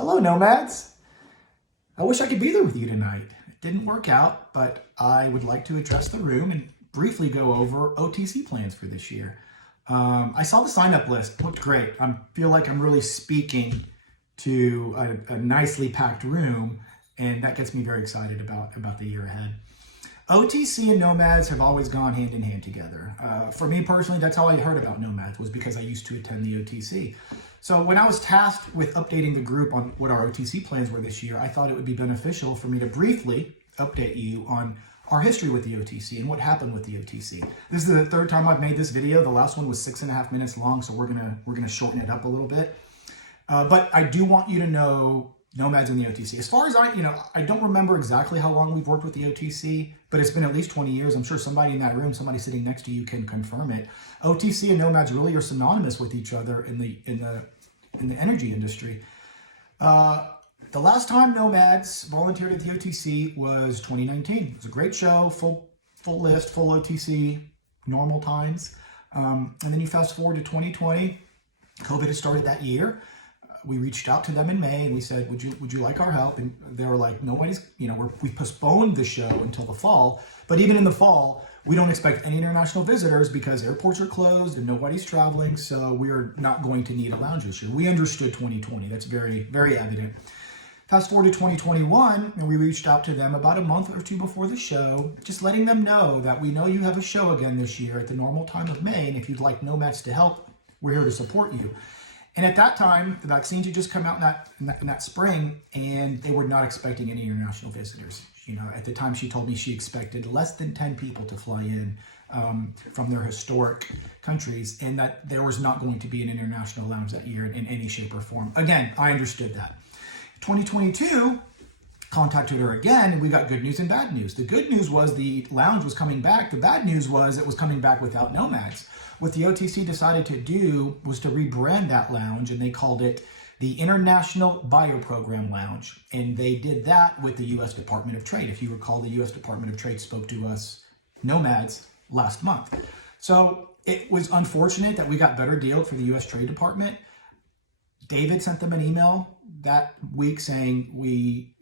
Hello, Nomads. I wish I could be there with you tonight. It didn't work out, but I would like to address the room and briefly go over OTC plans for this year. I saw the sign-up list. It looked great. I feel like I'm really speaking to a nicely packed room, and that gets me very excited about the year ahead. OTC and Nomads have always gone hand in hand together. For me personally, that's how I heard about Nomads, was because I used to attend the OTC. So when I was tasked with updating the group on what our OTC plans were this year, I thought it would be beneficial for me to briefly update you on our history with the OTC and what happened with the OTC. This is the third time I've made this video. The last one was 6.5 minutes long, so we're gonna shorten it up a little bit. But I do want you to know Nomads and the OTC. As far as I don't remember exactly how long we've worked with the OTC, but it's been at least 20 years. I'm sure somebody in that room, somebody sitting next to you, can confirm it. OTC and Nomads really are synonymous with each other in the energy industry. The last time Nomads volunteered at the OTC was 2019. It was a great show, full list, full OTC, normal times. And then you fast forward to 2020. COVID had started that year. We reached out to them in May and we said, would you like our help? And they were like, nobody's, we postponed the show until the fall. But even in the fall, we don't expect any international visitors because airports are closed and nobody's traveling. So we're not going to need a lounge this year. We understood 2020. That's very, very evident. Fast forward to 2021, and we reached out to them about a month or two before the show, just letting them know that we know you have a show again this year at the normal time of May. And if you'd like Nomads to help, we're here to support you. And at that time, the vaccines had just come out in that spring, and they were not expecting any international visitors. At the time, she told me she expected less than 10 people to fly in from their historic countries, and that there was not going to be an international lounge that year in any shape or form. Again, I understood that. 2022, contacted her again, and we got good news and bad news. The good news was the lounge was coming back. The bad news was it was coming back without Nomads. What the OTC decided to do was to rebrand that lounge, and they called it the International Bioprogram Lounge. And they did that with the U.S. Department of Trade. If you recall, the U.S. Department of Trade spoke to us, Nomads, last month. So it was unfortunate that we got better deal for the U.S. Trade Department. David sent them an email that week saying,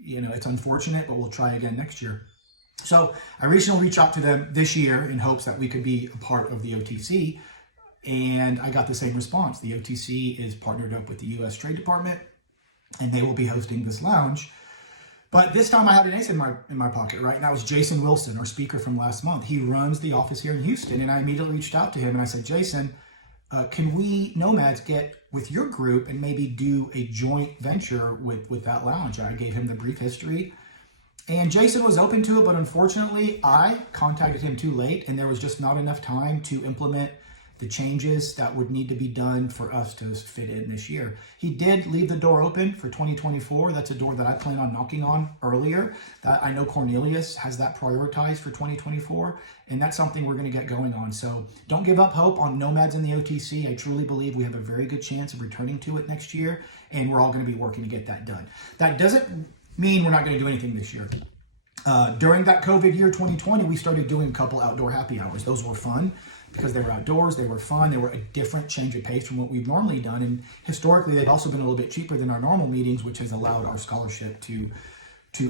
it's unfortunate, but we'll try again next year. So I recently reached out to them this year in hopes that we could be a part of the OTC, and I got the same response. The OTC is partnered up with the U.S. Trade Department, and they will be hosting this lounge. But this time I had an ace in my pocket, right? And that was Jason Wilson, our speaker from last month. He runs the office here in Houston, and I immediately reached out to him and I said, Jason, can we Nomads get with your group and maybe do a joint venture with that lounge? I gave him the brief history. And Jason was open to it, but unfortunately, I contacted him too late, and there was just not enough time to implement the changes that would need to be done for us to fit in this year. He did leave the door open for 2024. That's a door that I plan on knocking on earlier. That I know Cornelius has that prioritized for 2024, and that's something we're going to get going on. So don't give up hope on Nomads and the OTC. I truly believe we have a very good chance of returning to it next year, and we're all going to be working to get that done. That doesn't mean we're not going to do anything this year. During that COVID year, 2020, we started doing a couple outdoor happy hours. Those were fun because they were outdoors, they were fun, they were a different change of pace from what we've normally done. And historically, they've also been a little bit cheaper than our normal meetings, which has allowed our scholarship to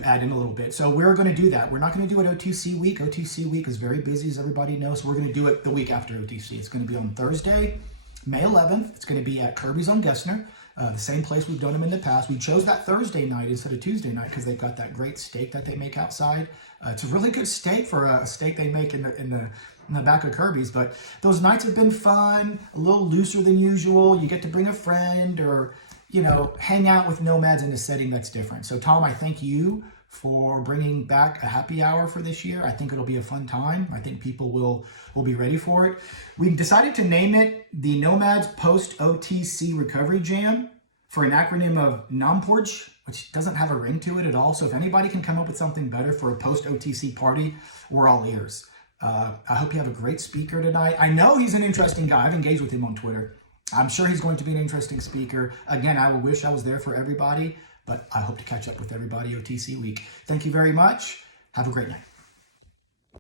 add in a little bit. So we're going to do that. We're not going to do it OTC week. OTC week is very busy, as everybody knows. So we're going to do it the week after OTC. It's going to be on Thursday, May 11th. It's going to be at Kirby's on Gessner. The same place we've done them in the past. We chose that Thursday night instead of Tuesday night because they've got that great steak that they make outside. It's a really good steak for a steak they make in the back of Kirby's. But those nights have been fun, a little looser than usual. You get to bring a friend or, hang out with Nomads in a setting that's different. So Tom, I thank you for bringing back a happy hour for this year. I think it'll be a fun time. I think people will be ready for it. We decided to name it the Nomads Post-OTC Recovery Jam for an acronym of NOMPORJ, which doesn't have a ring to it at all. So if anybody can come up with something better for a post-OTC party, we're all ears. I hope you have a great speaker tonight. I know he's an interesting guy. I've engaged with him on Twitter. I'm sure he's going to be an interesting speaker. Again, I wish I was there for everybody, but I hope to catch up with everybody OTC week. Thank you very much. Have a great night.